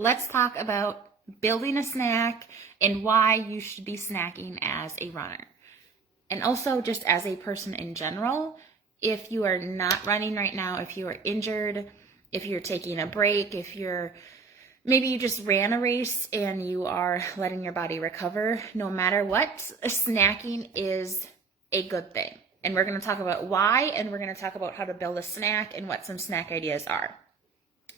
let's talk about building a snack and why you should be snacking as a runner. And also just as a person in general, if you are not running right now, if you are injured, if you're taking a break, maybe you just ran a race and you are letting your body recover, no matter what, snacking is a good thing. And we're going to talk about why, and we're going to talk about how to build a snack and what some snack ideas are.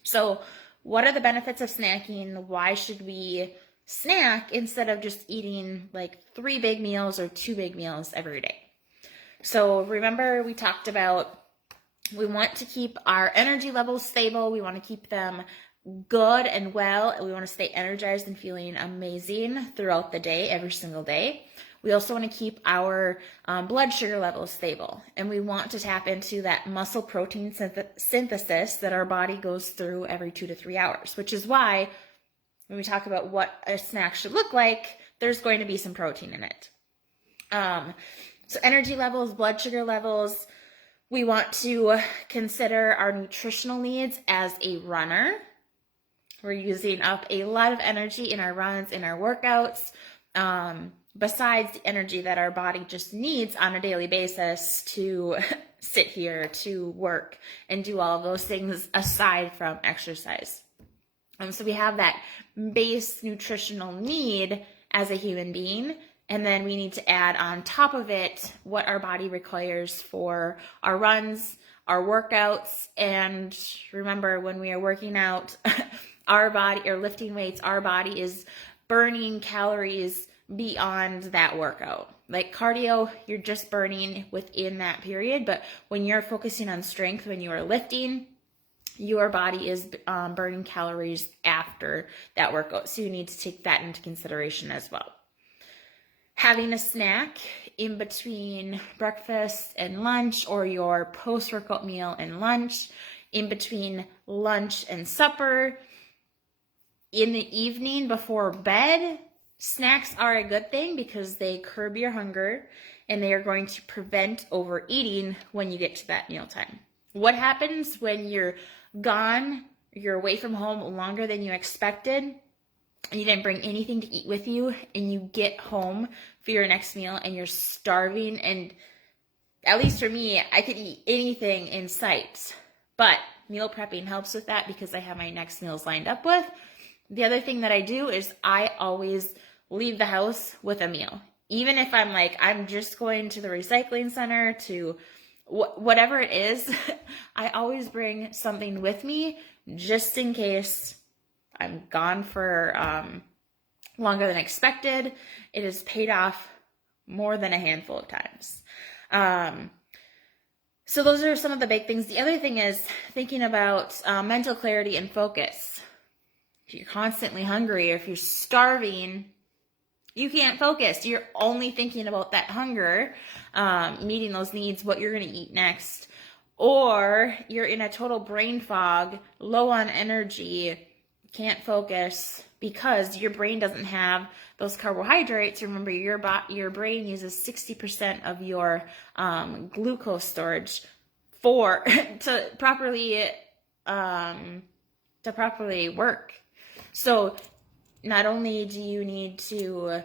So what are the benefits of snacking? Why should we snack instead of just eating like 3 big meals or 2 big meals every day? So remember we talked about we want to keep our energy levels stable. We want to keep them good and well. And we want to stay energized and feeling amazing throughout the day, every single day. We also want to keep our blood sugar levels stable. And we want to tap into that muscle protein synthesis that our body goes through every 2 to 3 hours, which is why when we talk about what a snack should look like, there's going to be some protein in it. So energy levels, blood sugar levels, we want to consider our nutritional needs as a runner. We're using up a lot of energy in our runs, in our workouts, besides the energy that our body just needs on a daily basis to sit here, to work, and do all of those things aside from exercise. So we have that base nutritional need as a human being, and then we need to add on top of it what our body requires for our runs, our workouts. And remember, when we are working out, our body, or lifting weights, our body is burning calories beyond that workout. Like cardio, you're just burning within that period. But when you're focusing on strength, when you are lifting, your body is burning calories after that workout. So you need to take that into consideration as well. Having a snack in between breakfast and lunch, or your post-workout meal and lunch, in between lunch and supper, in the evening before bed, snacks are a good thing because they curb your hunger and they are going to prevent overeating when you get to that mealtime. What happens when you're gone, you're away from home longer than you expected, and you didn't bring anything to eat with you, and you get home for your next meal and you're starving? And at least for me, I could eat anything in sight, but meal prepping helps with that because I have my next meals lined up with. The other thing that I do is I always leave the house with a meal. Even if I'm like, I'm just going to the recycling center, to whatever it is, I always bring something with me just in case I'm gone for longer than expected. It has paid off more than a handful of times. So those are some of the big things. The other thing is thinking about mental clarity and focus. If you're constantly hungry, or if you're starving, you can't focus. You're only thinking about that hunger, meeting those needs, what you're going to eat next. Or you're in a total brain fog, low on energy, can't focus because your brain doesn't have those carbohydrates. Remember, your brain uses 60% of your glucose storage to properly work. So not only do you need to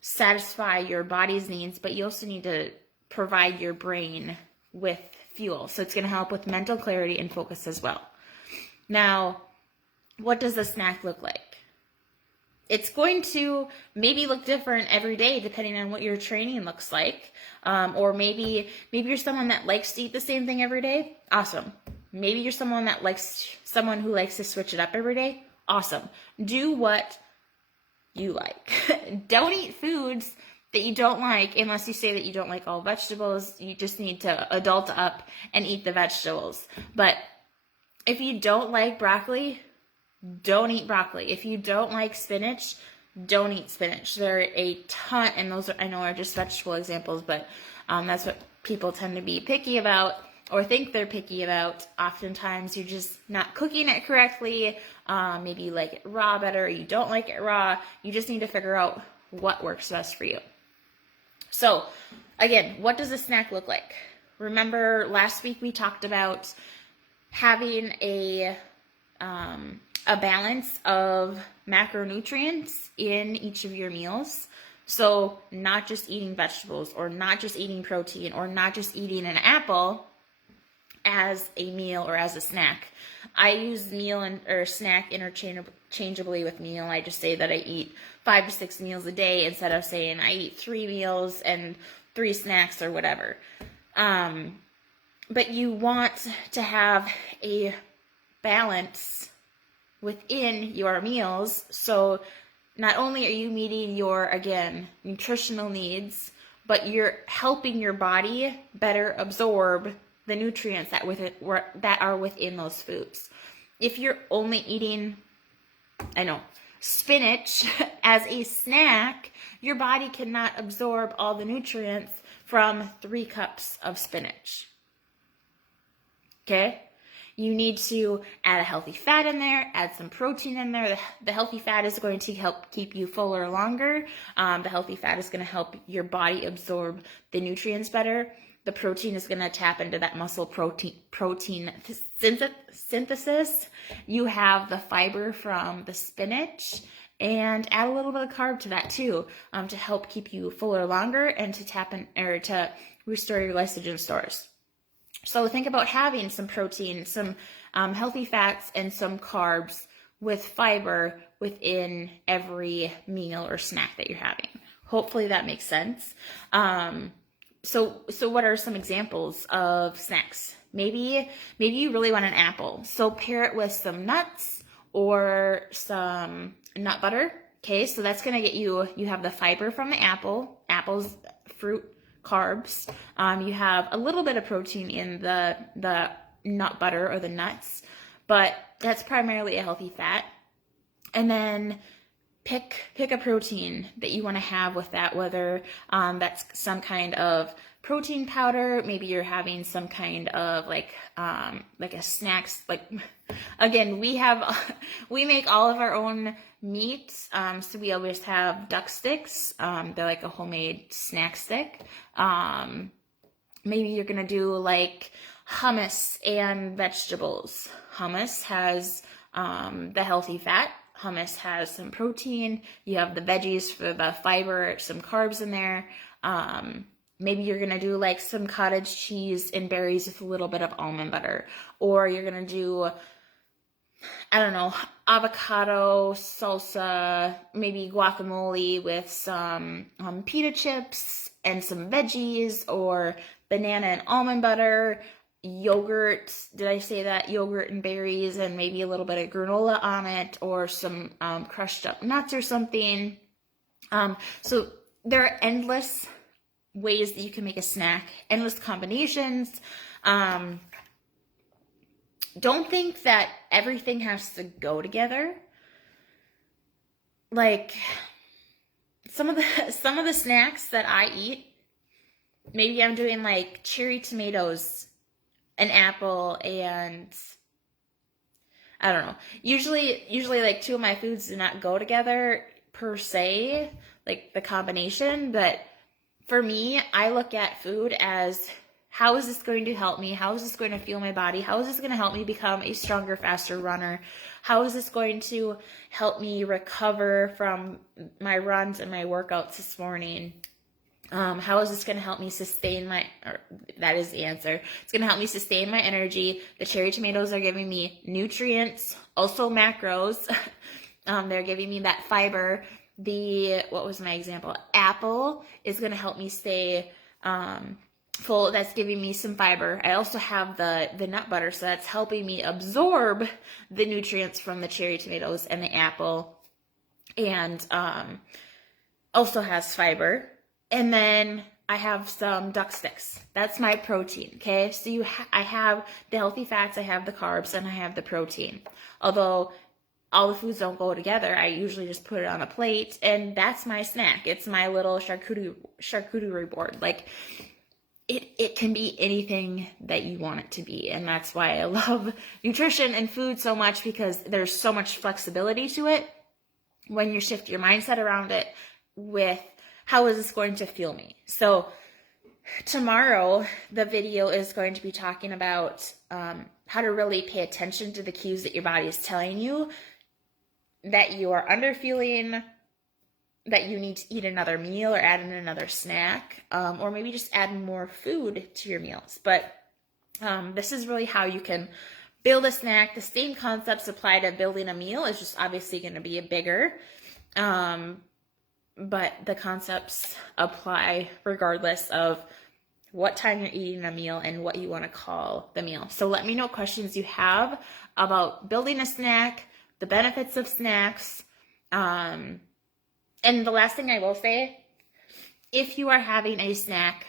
satisfy your body's needs, but you also need to provide your brain with fuel. So it's going to help with mental clarity and focus as well. Now, what does the snack look like? It's going to maybe look different every day depending on what your training looks like. Or maybe you're someone that likes to eat the same thing every day. Awesome. Maybe you're someone who likes to switch it up every day. Awesome. Do what you like. Don't eat foods that you don't like unless you say that you don't like all vegetables. You just need to adult up and eat the vegetables. But if you don't like broccoli, don't eat broccoli. If you don't like spinach, don't eat spinach. There are a ton, and those I know are just vegetable examples, but that's what people tend to be picky about or think they're picky about. Oftentimes you're just not cooking it correctly. Maybe you like it raw better, or you don't like it raw. You just need to figure out what works best for you. So again, what does a snack look like? Remember last week we talked about having a a balance of macronutrients in each of your meals. So not just eating vegetables, or not just eating protein, or not just eating an apple as a meal or as a snack. I use meal or snack interchangeably with meal. I just say that I eat 5 to 6 meals a day instead of saying I eat 3 meals and 3 snacks or whatever. But you want to have a balance within your meals. So not only are you meeting your, again, nutritional needs, but you're helping your body better absorb the nutrients that are within those foods. If you're only eating, spinach as a snack, your body cannot absorb all the nutrients from 3 cups of spinach. Okay? You need to add a healthy fat in there, add some protein in there. The healthy fat is going to help keep you fuller longer. The healthy fat is going to help your body absorb the nutrients better. The protein is going to tap into that muscle protein synthesis. You have the fiber from the spinach, and add a little bit of carb to that too, to help keep you fuller longer and to to restore your glycogen stores. So think about having some protein, some healthy fats, and some carbs with fiber within every meal or snack that you're having. Hopefully that makes sense. So what are some examples of snacks? Maybe you really want an apple. So pair it with some nuts or some nut butter. Okay, so that's going to get you have the fiber from the apple's fruit, carbs. You have a little bit of protein in the nut butter or the nuts, but that's primarily a healthy fat. And then pick a protein that you want to have with that, whether that's some kind of protein powder. Maybe you're having some kind of like a snacks. Like, again, we make all of our own meats, so we always have duck sticks. They're like a homemade snack stick. Maybe you're gonna do like hummus and vegetables. Hummus has the healthy fat. Hummus has some protein. You have the veggies for the fiber, some carbs in there. Maybe you're going to do like some cottage cheese and berries with a little bit of almond butter. Or you're going to do, avocado, salsa, maybe guacamole with some pita chips and some veggies, or banana and almond butter. Yogurt, did I say that? Yogurt and berries, and maybe a little bit of granola on it, or some crushed up nuts or something. So there are endless ways that you can make a snack, endless combinations. Don't think that everything has to go together. Like some of the snacks that I eat, maybe I'm doing like cherry tomatoes, an apple, and I don't know. Usually like 2 of my foods do not go together per se, like the combination, but for me, I look at food as, how is this going to help me? How is this going to fuel my body? How is this going to help me become a stronger, faster runner? How is this going to help me recover from my runs and my workouts this morning? How is this going to help me sustain that is the answer. It's going to help me sustain my energy. The cherry tomatoes are giving me nutrients, also macros. They're giving me that fiber. What was my example? Apple is going to help me stay full. That's giving me some fiber. I also have the nut butter, so that's helping me absorb the nutrients from the cherry tomatoes and the apple, and also has fiber. And then I have some duck sticks. That's my protein, okay? So I have the healthy fats, I have the carbs, and I have the protein. Although all the foods don't go together, I usually just put it on a plate, and that's my snack. It's my little charcuterie board. Like, it can be anything that you want it to be, and that's why I love nutrition and food so much, because there's so much flexibility to it when you shift your mindset around it with, how is this going to fuel me? So Tomorrow, the video is going to be talking about how to really pay attention to the cues that your body is telling you that you are underfueling, that you need to eat another meal or add in another snack, or maybe just add more food to your meals. But this is really how you can build a snack. The same concepts apply to building a meal. It's just obviously going to be a bigger, but the concepts apply regardless of what time you're eating a meal and what you want to call the meal. So let me know what questions you have about building a snack, the benefits of snacks. And the last thing I will say, if you are having a snack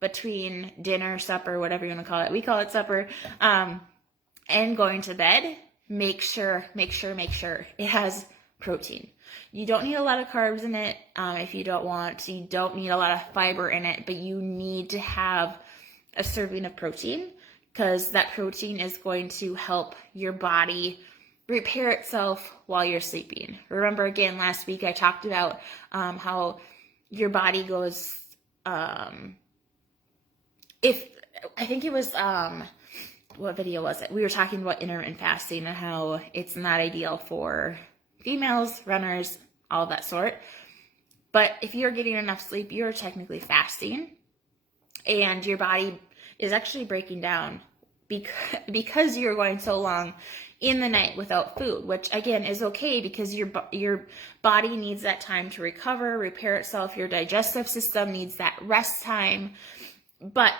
between dinner, supper, whatever you want to call it, we call it supper, and going to bed, make sure it has protein. You don't need a lot of carbs in it if you don't want. You don't need a lot of fiber in it, but you need to have a serving of protein, because that protein is going to help your body repair itself while you're sleeping. Remember, again, last week I talked about how your body goes, if I think it was, what video was it? We were talking about intermittent fasting and how it's not ideal for females, runners, all that sort. But if you're getting enough sleep, you're technically fasting, and your body is actually breaking down because you're going so long in the night without food, which again is okay because your body needs that time to recover, repair itself. Your digestive system needs that rest time, but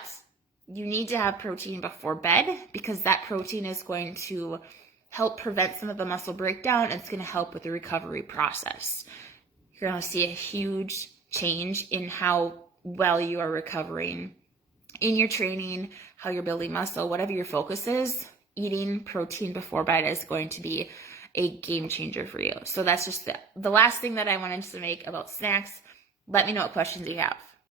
you need to have protein before bed because that protein is going to help prevent some of the muscle breakdown, and it's going to help with the recovery process. You're going to see a huge change in how well you are recovering in your training, how you're building muscle, whatever your focus is. Eating protein before bed is going to be a game changer for you. So that's just the last thing that I wanted to make about snacks. Let me know what questions you have.